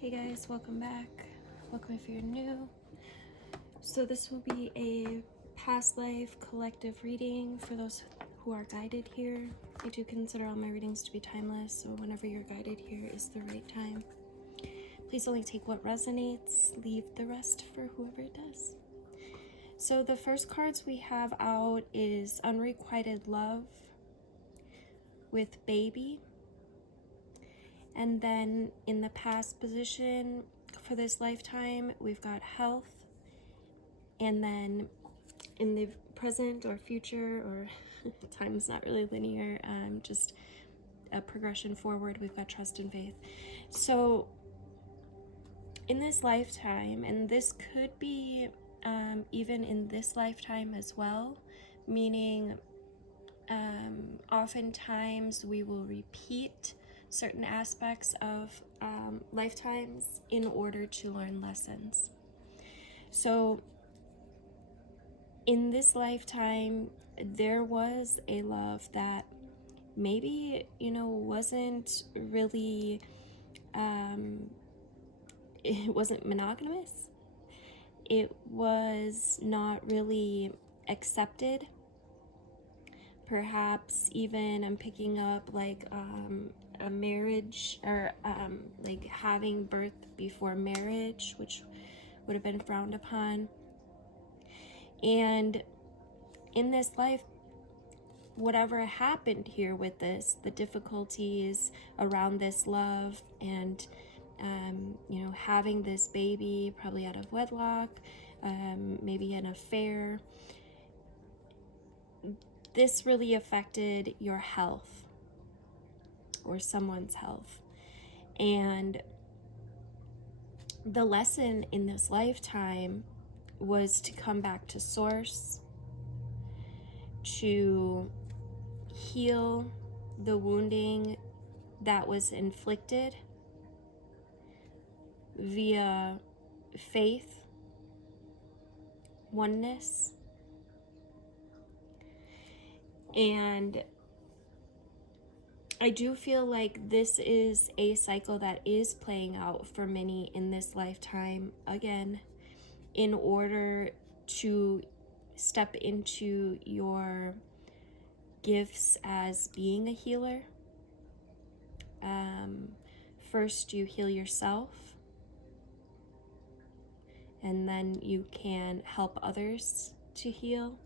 Hey guys, welcome back. Welcome if you're new. So this will be a past life collective reading for those who are guided here. I do consider all my readings to be timeless, so whenever you're guided here is the right time. Please only take what resonates, leave the rest for whoever it does. So the first cards we have out is Unrequited Love with Baby. And then in the past position for this lifetime, we've got Health. And then in the present or future, or time's not really linear, just a progression forward, we've got Trust and Faith. So in this lifetime, and this could be even in this lifetime as well, meaning oftentimes we will repeat certain aspects of lifetimes in order to learn lessons. So in this lifetime, there was a love that maybe, wasn't really, it wasn't monogamous. It was not really accepted. Perhaps even I'm picking up like a marriage, or like having birth before marriage, which would have been frowned upon. And in this life, whatever happened here with this, the difficulties around this love and having this baby probably out of wedlock, maybe an affair, this really affected your health or someone's health. And the lesson in this lifetime was to come back to source, to heal the wounding that was inflicted via faith, oneness, and I do feel like this is a cycle that is playing out for many in this lifetime, again, in order to step into your gifts as being a healer. First, you heal yourself, and then you can help others to heal.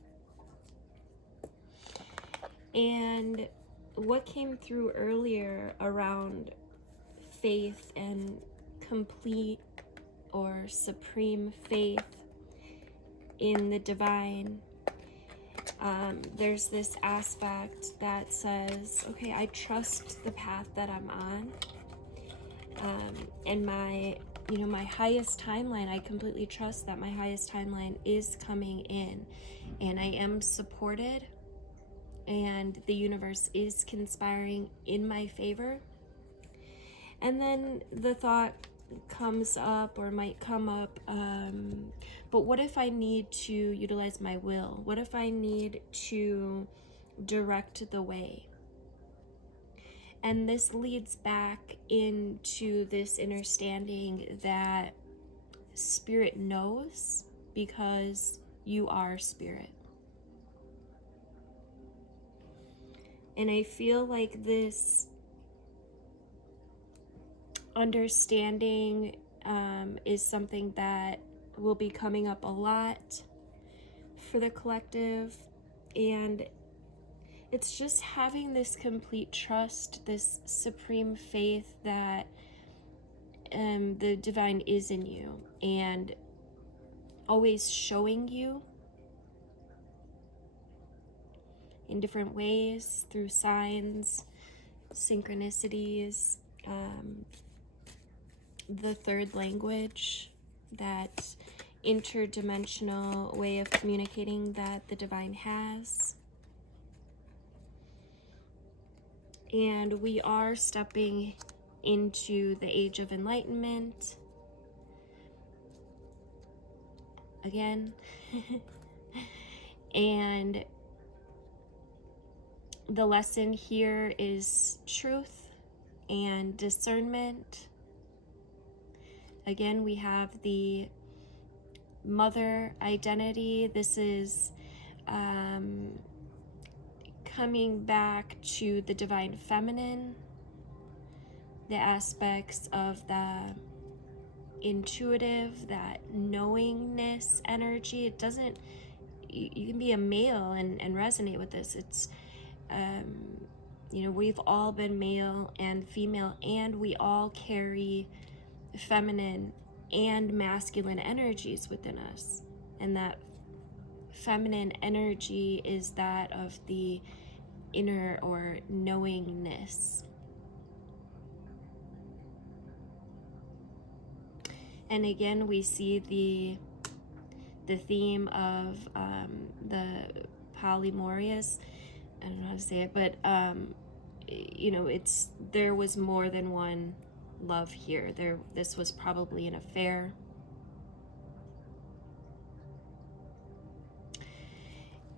And what came through earlier around faith and complete or supreme faith in the divine, there's this aspect that says, okay, I trust the path that I'm on, and my highest timeline, I completely trust that my highest timeline is coming in, and I am supported, and the universe is conspiring in my favor. And then the thought comes up, or might come up, but what if I need to utilize my will? What if I need to direct the way? And this leads back into this understanding that spirit knows, because you are spirit. And I feel like this understanding is something that will be coming up a lot for the collective, and it's just having this complete trust, this supreme faith that the divine is in you, and always showing you in different ways through signs, synchronicities, the third language, that interdimensional way of communicating that the divine has. And we are stepping into the age of enlightenment again. And the lesson here is truth and discernment, Again, we have the mother identity. This is coming back to the divine feminine, the aspects of the intuitive, that knowingness energy. It doesn't, you can be a male and resonate with this. It's, you know, we've all been male and female, and we all carry feminine and masculine energies within us. And that feminine energy is that of the inner or knowingness. And again, we see the theme of the polymorphous. I don't know how to say it, but you know, there was more than one love here. This was probably an affair.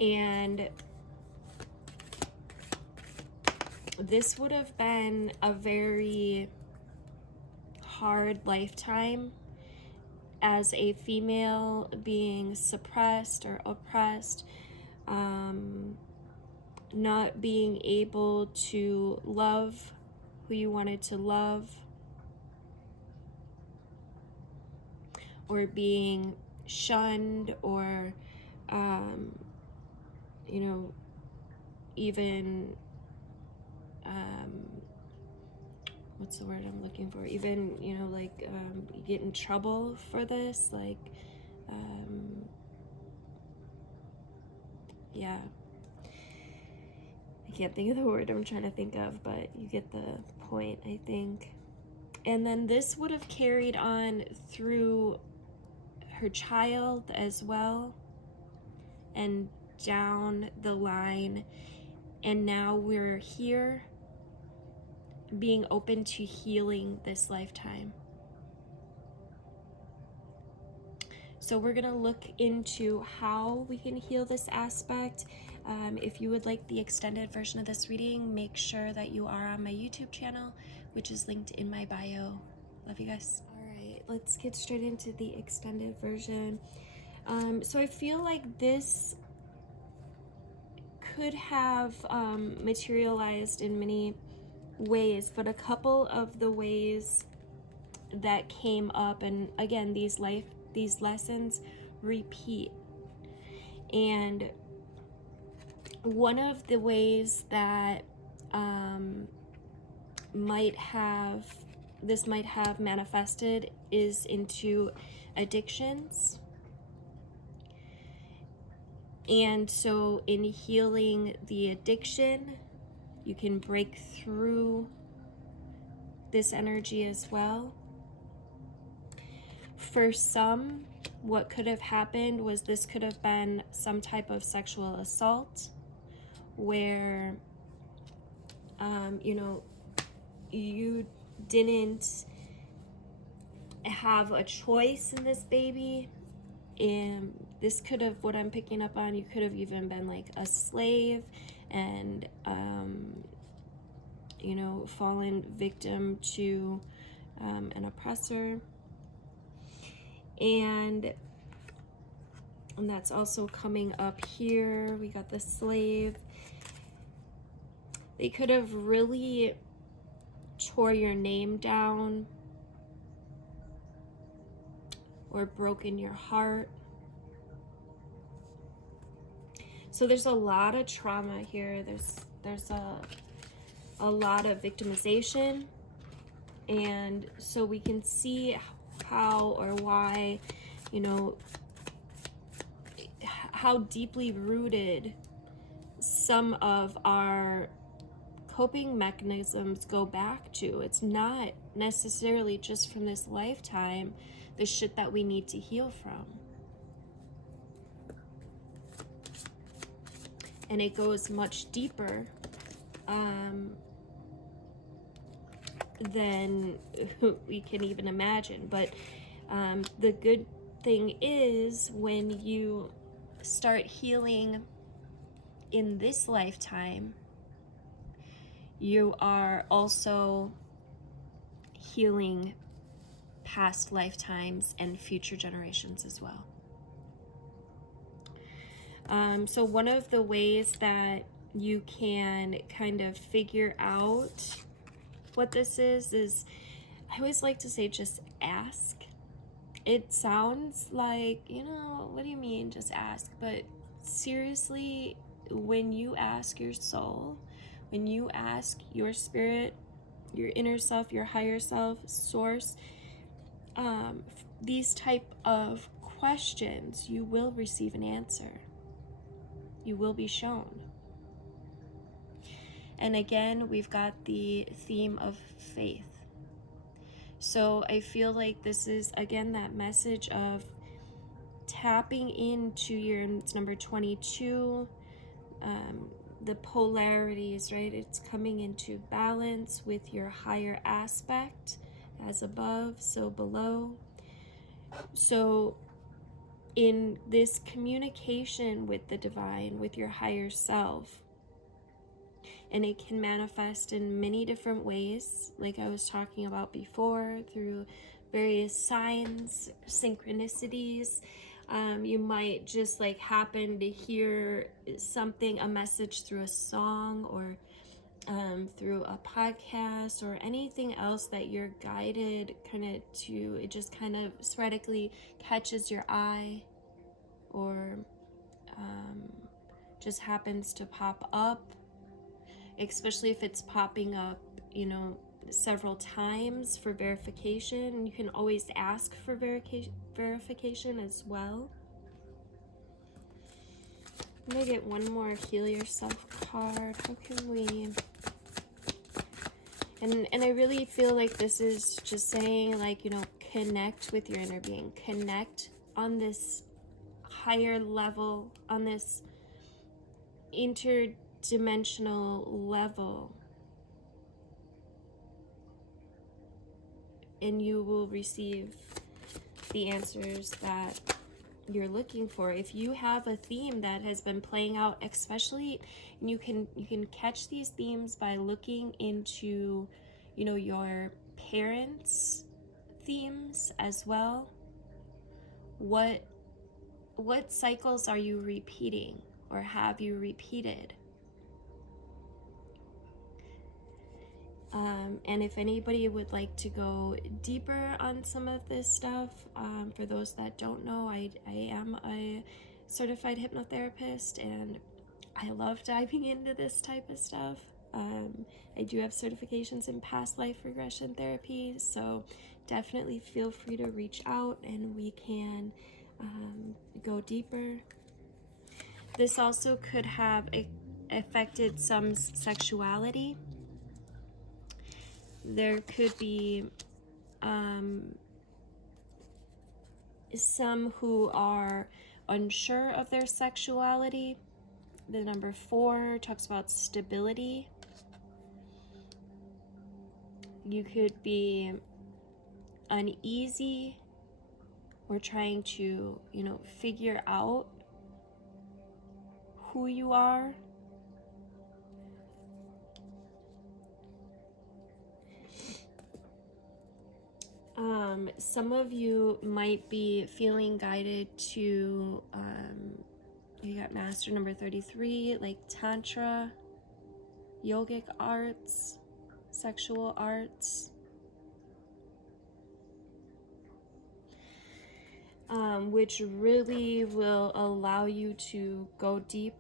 And this would have been a very hard lifetime as a female, being suppressed or oppressed, not being able to love who you wanted to love, or being shunned, or you know, even what's the word I'm looking for? Even, you know, like you get in trouble for this, like yeah, I can't think of the word I'm trying to think of, but you get the point, I think. And then this would have carried on through her child as well, and down the line. And now we're here being open to healing this lifetime. So we're gonna look into how we can heal this aspect. If you would like the extended version of this reading, make sure that you are on my YouTube channel, which is linked in my bio. Love you guys. All right, let's get straight into the extended version. So I feel like this could have materialized in many ways, but a couple of the ways that came up, and again, these lessons repeat. And one of the ways that this might have manifested is into addictions. And so in healing the addiction, you can break through this energy as well. For some, what could have happened was this could have been some type of sexual assault where, you know, you didn't have a choice in this baby. And this could have, what I'm picking up on, you could have even been like a slave and, you know, fallen victim to an oppressor. And that's also coming up here. We got the slave. They could have really tore your name down or broken your heart. So there's a lot of trauma here. There's a lot of victimization. And so we can see how or why, you know, how deeply rooted some of our coping mechanisms go back to. It's not necessarily just from this lifetime, the shit that we need to heal from. And it goes much deeper than we can even imagine. But the good thing is, when you start healing in this lifetime, you are also healing past lifetimes and future generations as well. So one of the ways that you can kind of figure out what this is I always like to say just ask. It sounds like, what do you mean just ask? But seriously, when you ask your soul, when you ask your spirit, your inner self, your higher self, source, these type of questions, you will receive an answer. You will be shown. And again, we've got the theme of faith. So I feel like this is, again, that message of tapping into it's number 22, the polarities, right? It's coming into balance with your higher aspect, as above, so below. So in this communication with the divine, with your higher self, and it can manifest in many different ways, like I was talking about before, through various signs, synchronicities. You might just like happen to hear something, a message through a song, or through a podcast, or anything else that you're guided kind of to. It just kind of sporadically catches your eye, or just happens to pop up. Especially if it's popping up, several times for verification. You can always ask for verification as well. I'm gonna get one more Heal Yourself card. How can we... And I really feel like this is just saying, like, connect with your inner being. Connect on this higher level, on this interdimensional level, and you will receive the answers that you're looking for. If you have a theme that has been playing out, especially, and you can catch these themes by looking into your parents' themes as well. What cycles are you repeating, or have you repeated? And if anybody would like to go deeper on some of this stuff, for those that don't know, I am a certified hypnotherapist, and I love diving into this type of stuff. I do have certifications in past life regression therapy, so definitely feel free to reach out and we can go deeper. This also could have affected some sexuality. There could be some who are unsure of their sexuality. The number 4 talks about stability. You could be uneasy or trying to, figure out who you are. Some of you might be feeling guided to, you got Master number 33, like Tantra, yogic arts, sexual arts. Which really will allow you to go deep,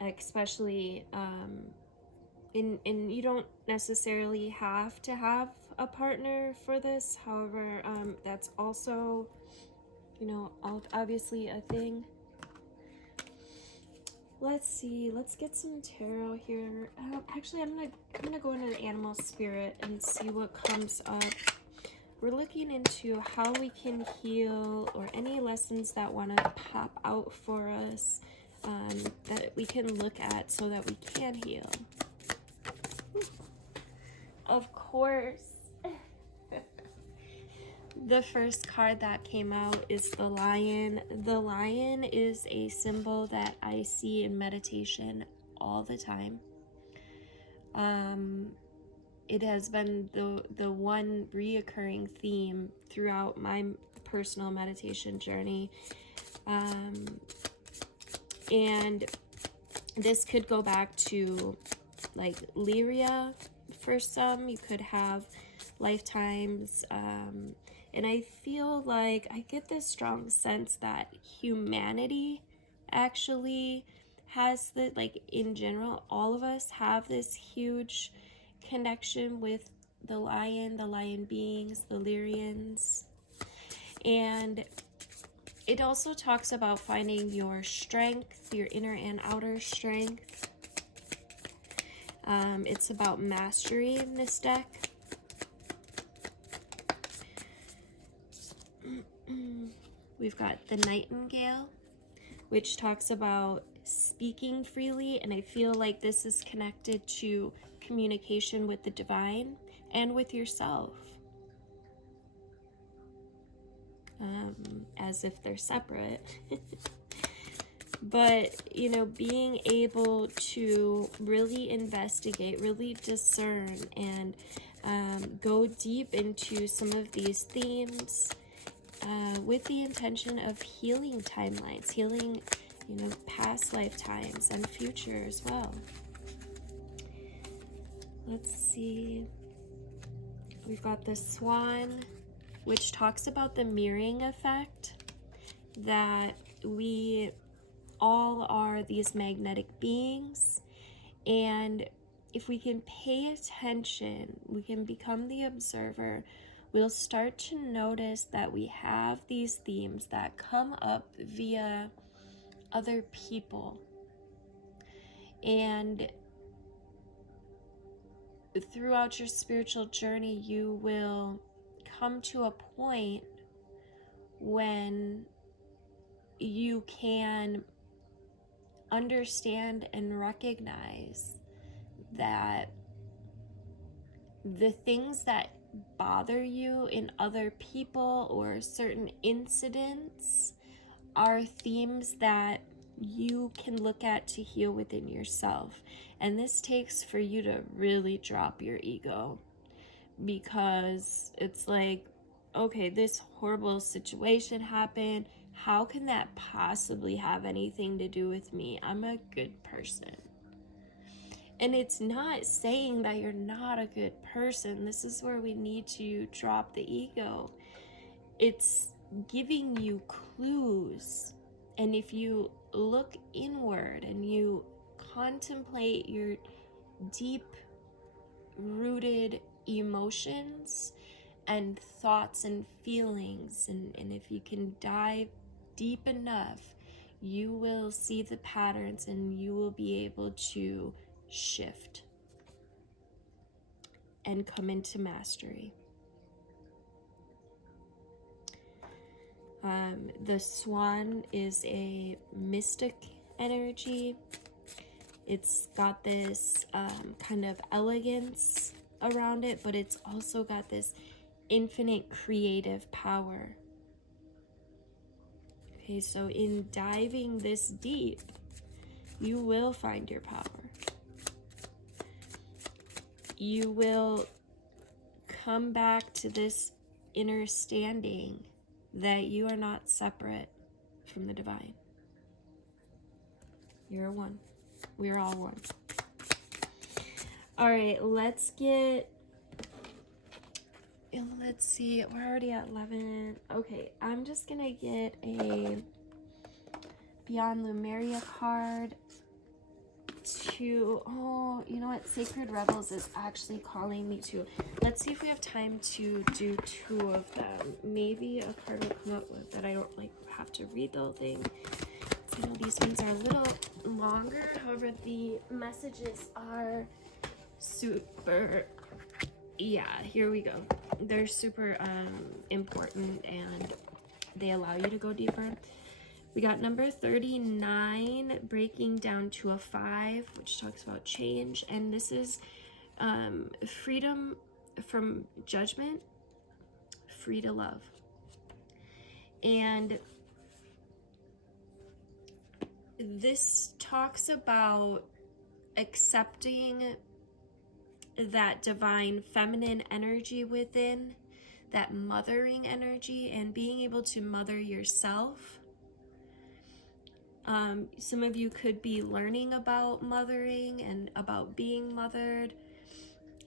especially, and you don't necessarily have to have a partner for this. However, that's also, obviously a thing. Let's see, let's get some tarot here. Actually, I'm gonna go into the animal spirit and see what comes up. We're looking into how we can heal, or any lessons that want to pop out for us, that we can look at so that we can heal. Of course. The first card that came out is the lion. The lion is a symbol that I see in meditation all the time. it has been the one reoccurring theme throughout my personal meditation journey. And this could go back to like Lemuria for some. You could have lifetimes. And I feel like I get this strong sense that humanity actually has the, like in general, all of us have this huge connection with the lion beings, the Lyrians. And it also talks about finding your strength, your inner and outer strength. It's about mastery in this deck. We've got the Nightingale, which talks about speaking freely, and I feel like this is connected to communication with the divine and with yourself, as if they're separate. But, you know, being able to really investigate, really discern, and go deep into some of these themes with the intention of healing timelines, healing, you know, past lifetimes and future as well. Let's see. We've got the Swan, which talks about the mirroring effect, that we all are these magnetic beings, and if we can pay attention, we can become the observer, we'll start to notice that we have these themes that come up via other people. And throughout your spiritual journey, you will come to a point when you can understand and recognize that the things that bother you in other people or certain incidents are themes that you can look at to heal within yourself. And this takes for you to really drop your ego, because it's like, okay, this horrible situation happened. How can that possibly have anything to do with me? I'm a good person. And it's not saying that you're not a good person. This is where we need to drop the ego. It's giving you clues. And if you look inward and you contemplate your deep-rooted emotions and thoughts and feelings, and if you can dive deep enough, you will see the patterns and you will be able to shift and come into mastery. The Swan is a mystic energy. It's got this kind of elegance around it, but it's also got this infinite creative power. Okay, so in diving this deep, you will find your power. You will come back to this inner standing that you are not separate from the divine. You're one. We're all one. All right, let's see, we're already at 11. Okay, I'm just gonna get a Beyond Lemuria card to, oh, you know what, Sacred Rebels is actually calling me to. Let's see if we have time to do 2 of them. Maybe a card will come up with that I don't like have to read the whole thing. So I know these ones are a little longer, however the messages are super, yeah, here we go. They're super important, and they allow you to go deeper. We got number 39, breaking down to a 5, which talks about change. And this is freedom from judgment, free to love. And this talks about accepting that divine feminine energy within, that mothering energy, and being able to mother yourself. Some of you could be learning about mothering and about being mothered.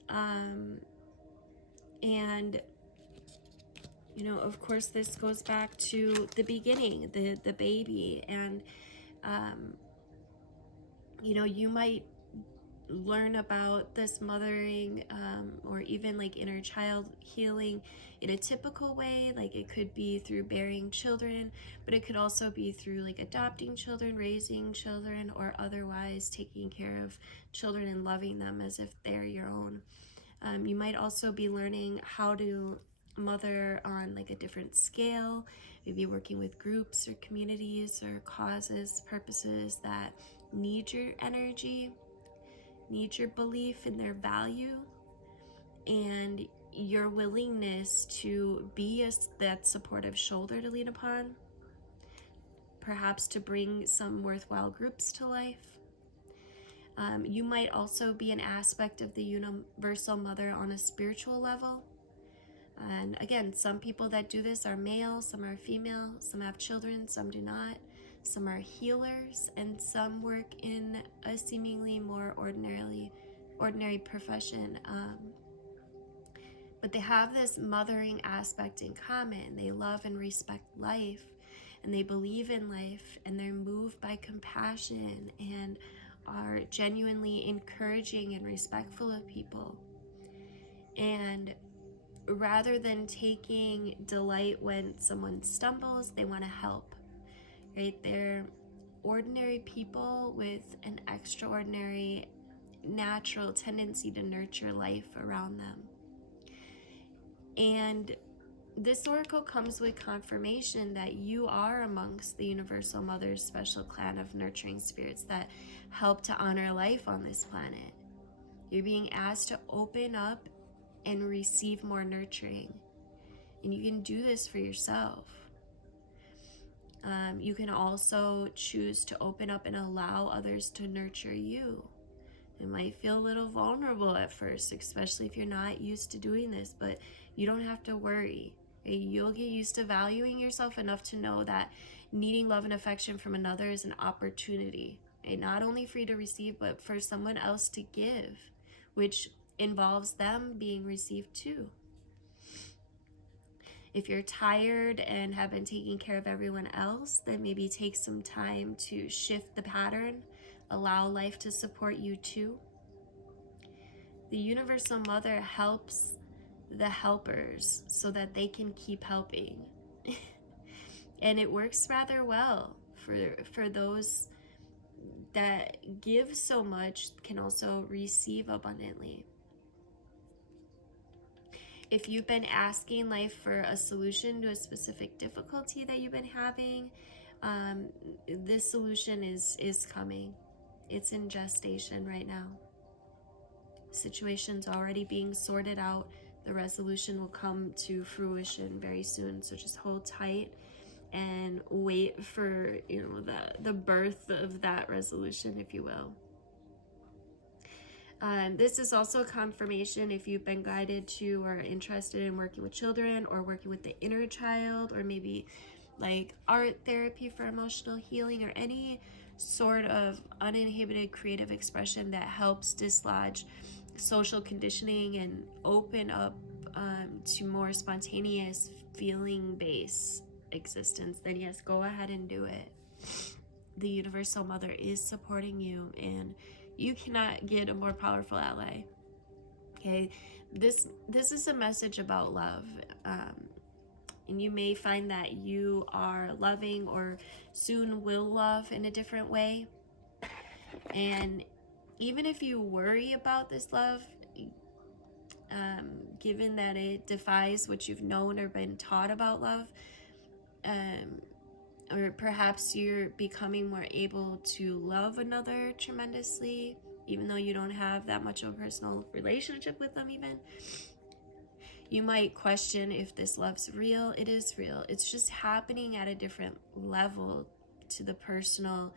And you know, of course, this goes back to the beginning, the baby. And you know, you might learn about this mothering, or even like inner child healing in a typical way. Like it could be through bearing children, but it could also be through like adopting children, raising children, or otherwise taking care of children and loving them as if they're your own. You might also be learning how to mother on like a different scale, maybe working with groups or communities or causes, purposes that need your energy, need your belief in their value, and your willingness to be that supportive shoulder to lean upon, perhaps to bring some worthwhile groups to life. You might also be an aspect of the universal mother on a spiritual level. And again, some people that do this are male, some are female, some have children, some do not. Some are healers, and some work in a seemingly more ordinary profession. But they have this mothering aspect in common. They love and respect life, and they believe in life, and they're moved by compassion and are genuinely encouraging and respectful of people. And rather than taking delight when someone stumbles, they want to help, right? They're ordinary people with an extraordinary natural tendency to nurture life around them. And this oracle comes with confirmation that you are amongst the Universal Mother's special clan of nurturing spirits that help to honor life on this planet. You're being asked to open up and receive more nurturing. And you can do this for yourself. You can also choose to open up and allow others to nurture you. It might feel a little vulnerable at first, especially if you're not used to doing this, but you don't have to worry. You'll get used to valuing yourself enough to know that needing love and affection from another is an opportunity, not only for you to receive, but for someone else to give, which involves them being received too. If you're tired and have been taking care of everyone else, then maybe take some time to shift the pattern, allow life to support you too. The Universal Mother helps the helpers so that they can keep helping. And it works rather well for those that give so much, can also receive abundantly. If you've been asking life for a solution to a specific difficulty that you've been having, this solution is coming. It's in gestation right now. Situation's already being sorted out. The resolution will come to fruition very soon. So just hold tight and wait for, you know, the birth of that resolution, if you will. This is also a confirmation if you've been guided to or interested in working with children, or working with the inner child, or maybe like art therapy for emotional healing, or any sort of uninhibited creative expression that helps dislodge social conditioning and open up to more spontaneous feeling-based existence, then yes, go ahead and do it. The Universal Mother is supporting you, and you cannot get a more powerful ally. Okay, this is a message about love, and you may find that you are loving or soon will love in a different way. And even if you worry about this love, given that it defies what you've known or been taught about love, or perhaps you're becoming more able to love another tremendously, even though you don't have that much of a personal relationship with them even. You might question if this love's real. It is real. It's just happening at a different level to the personal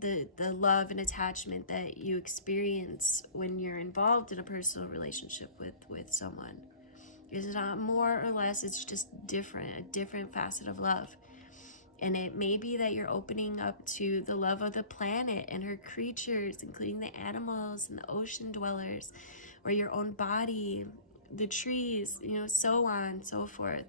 the love and attachment that you experience when you're involved in a personal relationship with someone. It's not more or less, it's just different, a different facet of love. And it may be that you're opening up to the love of the planet and her creatures, including the animals and the ocean dwellers, or your own body, the trees, so on and so forth.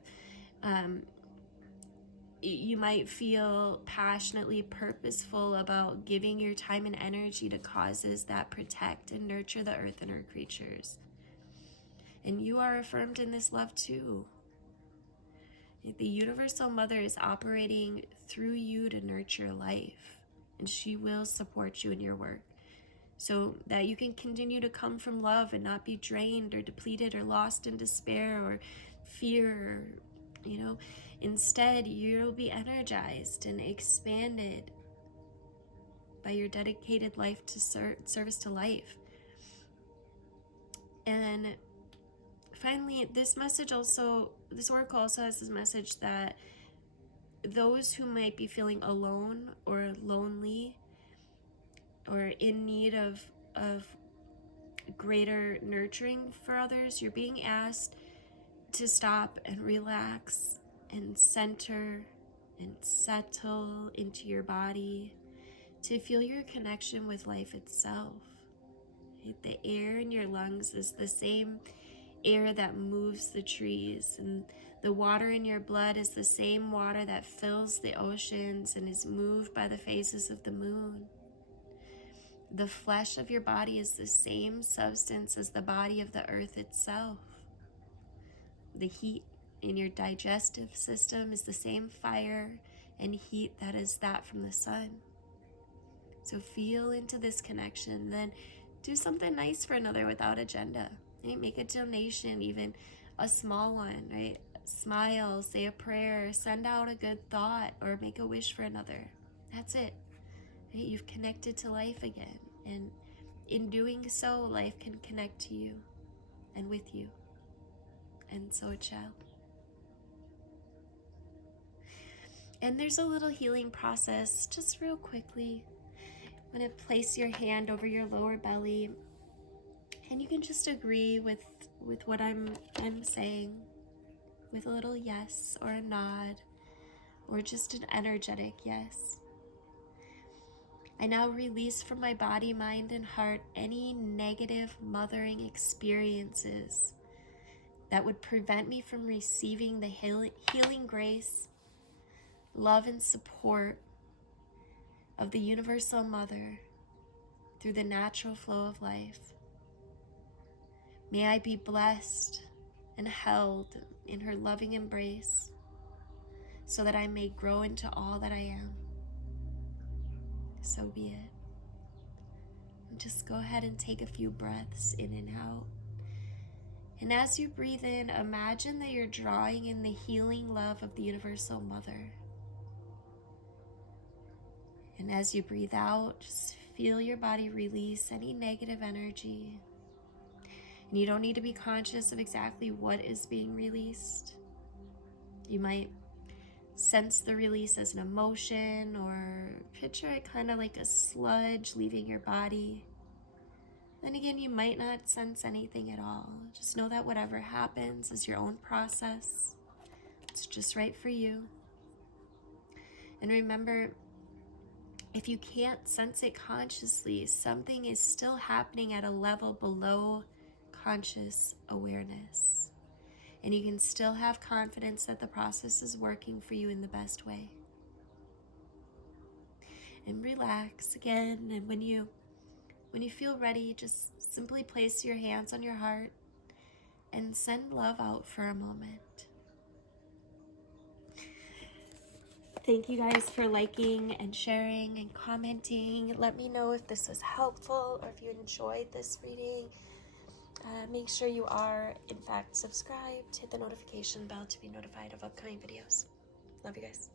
You might feel passionately purposeful about giving your time and energy to causes that protect and nurture the earth and her creatures. And you are affirmed in this love too. The Universal Mother is operating through you to nurture life, and she will support you in your work so that you can continue to come from love and not be drained or depleted or lost in despair or fear. Instead, you'll be energized and expanded by your dedicated life to service to life. And finally, this oracle also has this message that those who might be feeling alone or lonely or in need of greater nurturing for others, you're being asked to stop and relax and center and settle into your body to feel your connection with life itself. The air in your lungs is the same air that moves the trees, and the water in your blood is the same water that fills the oceans and is moved by the phases of the moon. The flesh of your body is the same substance as the body of the earth itself. The heat in your digestive system is the same fire and heat that is that from the sun. So feel into this connection, then do something nice for another without agenda. Right? Make a donation, even a small one, right? Smile, say a prayer, send out a good thought, or make a wish for another. That's it. Right? You've connected to life again. And in doing so, life can connect to you and with you. And so it shall. And there's a little healing process, just real quickly. I'm going to place your hand over your lower belly, and you can just agree with what I'm saying with a little yes or a nod or just an energetic yes. I now release from my body, mind, and heart any negative mothering experiences that would prevent me from receiving the healing grace, love, and support of the Universal Mother through the natural flow of life. May I be blessed and held in her loving embrace so that I may grow into all that I am. So be it. And just go ahead and take a few breaths in and out. And as you breathe in, imagine that you're drawing in the healing love of the Universal Mother. And as you breathe out, just feel your body release any negative energy. And you don't need to be conscious of exactly what is being released. You might sense the release as an emotion, or picture it kind of like a sludge leaving your body. Then again, you might not sense anything at all. Just know that whatever happens is your own process. It's just right for you. And remember, if you can't sense it consciously, something is still happening at a level below conscious awareness. And you can still have confidence that the process is working for you in the best way. And relax again. And when you feel ready, just simply place your hands on your heart and send love out for a moment. Thank you guys for liking and sharing and commenting. Let me know if this was helpful or if you enjoyed this reading. Make sure you are, in fact, subscribed. Hit the notification bell to be notified of upcoming videos. Love you guys.